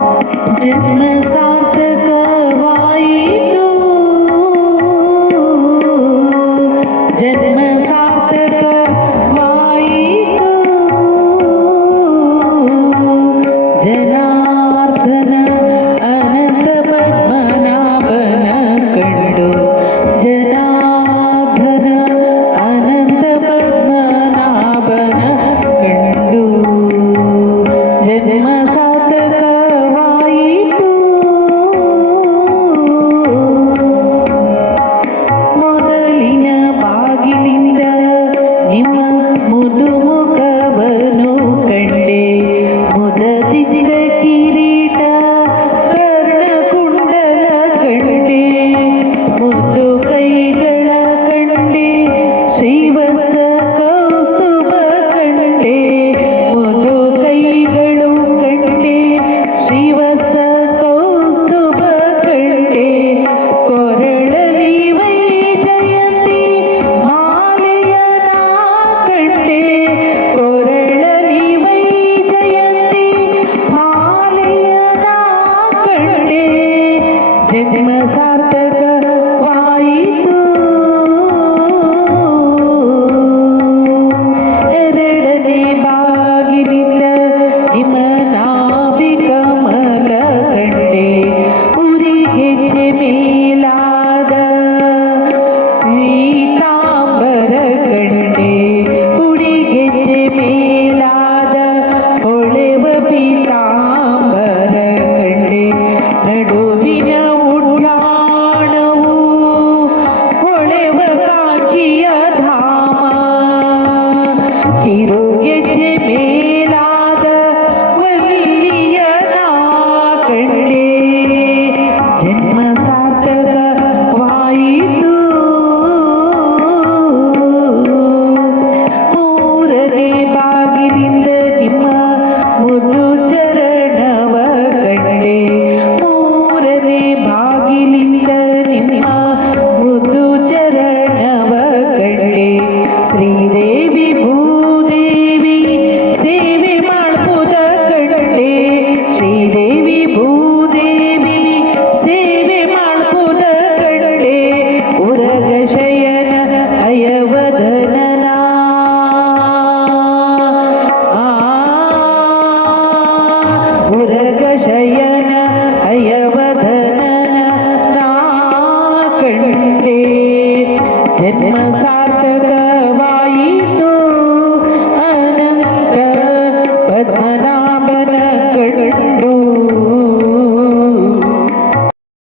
ಜನ್ಮ ಸಾರ್ಥಕವಾಯಿತು, ಜನ್ಮ ಸಾರ್ಥಕವಾಯಿತು. ಜನಾರ್ದನ ಅನಂತ ಪದ್ಮನಾಭನ ಕಂಡು, ಜನಾರ್ದನ ಅನಂತ ಪದ್ಮನಾಭನ ಕಂಡು. ಜನ್ಮ ಸಾರ್ಥಕವಾಯಿತು. ಮೊದಲಿನ ಬಾಗಿಲಿಂದ ನಿಮ್ಮ ಮುದುಮುಖವನ್ನು ಕಂಡೆ, ಮುದದಿಂದ ಕಿರೀಟ ಕರ್ಣಕುಂಡಲ ಕಂಡೆ, ಮುದ್ದು ಕೈಗಳ ಕಂಡೆ, ಶ್ರೀವತ್ಸ ಕೌಸ್ತುಭ ಕಂಡೆ, ಮುದ್ದು ಕೈಗಳು ಕಂಡೆ, ಶ್ರೀವತ್ಸ ಕೌಸ್ತುಭ ಕಂಡೆ. ಕೊರಳಲಿ ವೈಜಯಂತಿ ಮಾಲೆಯ ನಾ ಕಂಡೆ, ಕೊರಳಲಿ ವೈಜಯಂತಿ ಮಾಲೆಯ ನಾ ಕಂಡೆ. ಜನ್ಮ ಸಾರ್ಥಕವಾಯಿತು. ಎರಡನೇ ಬಾಗಿಲಿಂದ ನಿಮ್ಮ ನಾಭಿಕಮಲ ಕಂಡೆ, ಉರಿಗೆಚ್ಚೆ ಮೇಲಾದ ಪೀತಾಂಬರ ಕಂಡೆ, ಉಡಿಗೆಚ್ಚೆ ಮೇಲಾದ ಹೊಳೆವ ಪೀತಾಂಬರ ಕಂಡೆ. ನಡುವಿನ ಉಡ್ಯಾಣವು ಹೊಳೆವ ಕಾಂಚಿಯ ಧಾಮ, ಕಿರುಗೆಜ್ಜೆ ಮೇಲಾದ ವಲ್ಲಿಯ ನಾ ಕಂಡೆ. ಜನ್ಮ